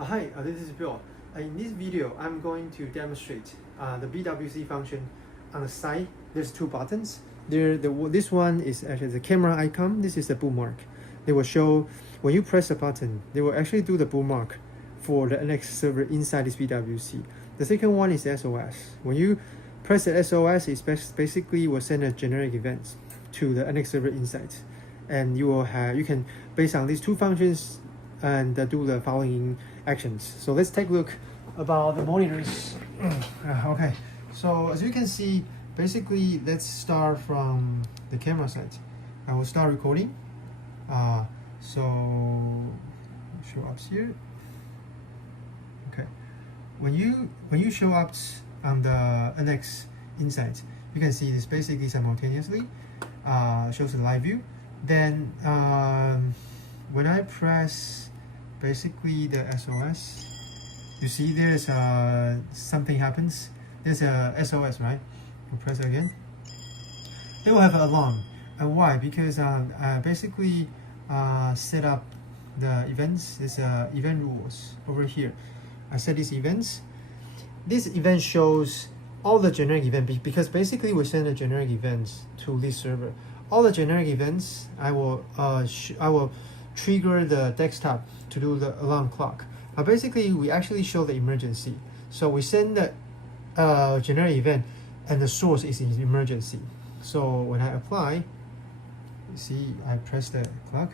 Hi, this is Bill. In this video, I'm going to demonstrate the BWC function on the side. There's two buttons. This one is actually the camera icon. This is the bookmark. They will show when you press a button, they will actually do the bookmark for the NX server inside this BWC. The second one is SOS. When you press the SOS, it basically will send a generic event to the NX server inside, and you can based on these two functions and do the following actions. So let's take a look about the monitors. Okay, so as you can see, basically let's start from the camera side. I will start recording. So show up here. Okay, when you show up on the NX inside, you can see this basically simultaneously shows the live view. Then when I press basically the SOS, you see there's something happens. There's a SOS, right? You press it again, it will have an alarm. And why? Because I basically set up the events. There's event rules over here. I set these events. This event shows all the generic events, because basically we send a generic events to this server. All the generic events, I will trigger the desktop to do the alarm clock. Basically, we actually show the emergency. So we send the generic event, and the source is in emergency. So when I apply, you see I press the clock,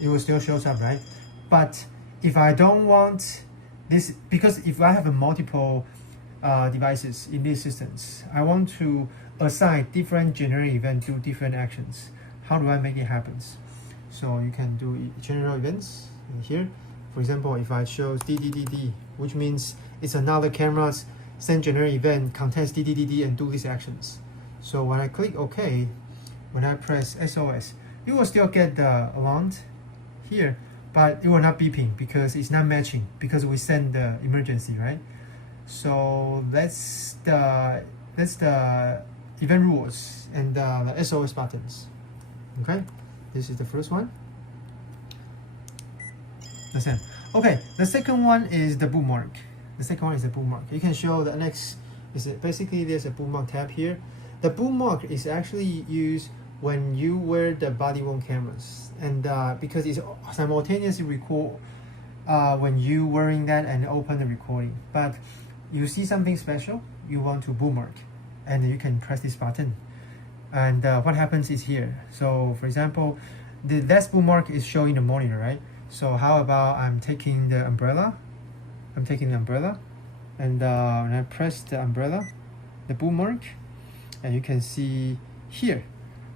it will still shows up, right? But if I don't want this, because if I have a multiple devices in these systems, I want to assign different generic event to different actions. How do I make it happen? So you can do general events in here. For example, if I show DDDD, which means it's another camera's send generic event contains DDDD and do these actions. So when I click OK, when I press SOS, you will still get the alarm here, but it will not beeping because it's not matching, because we send the emergency, right? So that's the event rules and the SOS buttons. Okay, this is the first one. That's it. Okay, the second one is the bookmark. The second one is the bookmark. You can show the next is basically there's a bookmark tab here. The bookmark is actually used when you wear the body-worn cameras, and because it's simultaneously record when you wearing that and open the recording. But you see something special, you want to bookmark, and you can press this button. And what happens is here. So for example, the last bookmark is showing the monitor, right? So how about I'm taking the umbrella? I'm taking the umbrella, and when I press the umbrella, the bookmark, and you can see here,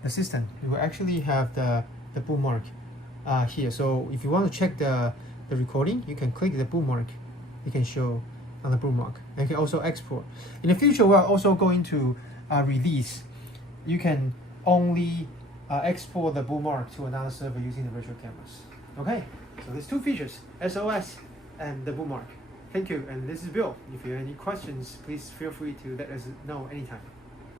the system, it will actually have the bookmark here. So if you want to check the recording, you can click the bookmark. You can show on the bookmark. And you can also export. In the future, we are also going to release. You can only export the bookmark to another server using the virtual cameras. Okay, so there's two features, SOS and the bookmark. Thank you, and this is Bill. If you have any questions, please feel free to let us know anytime.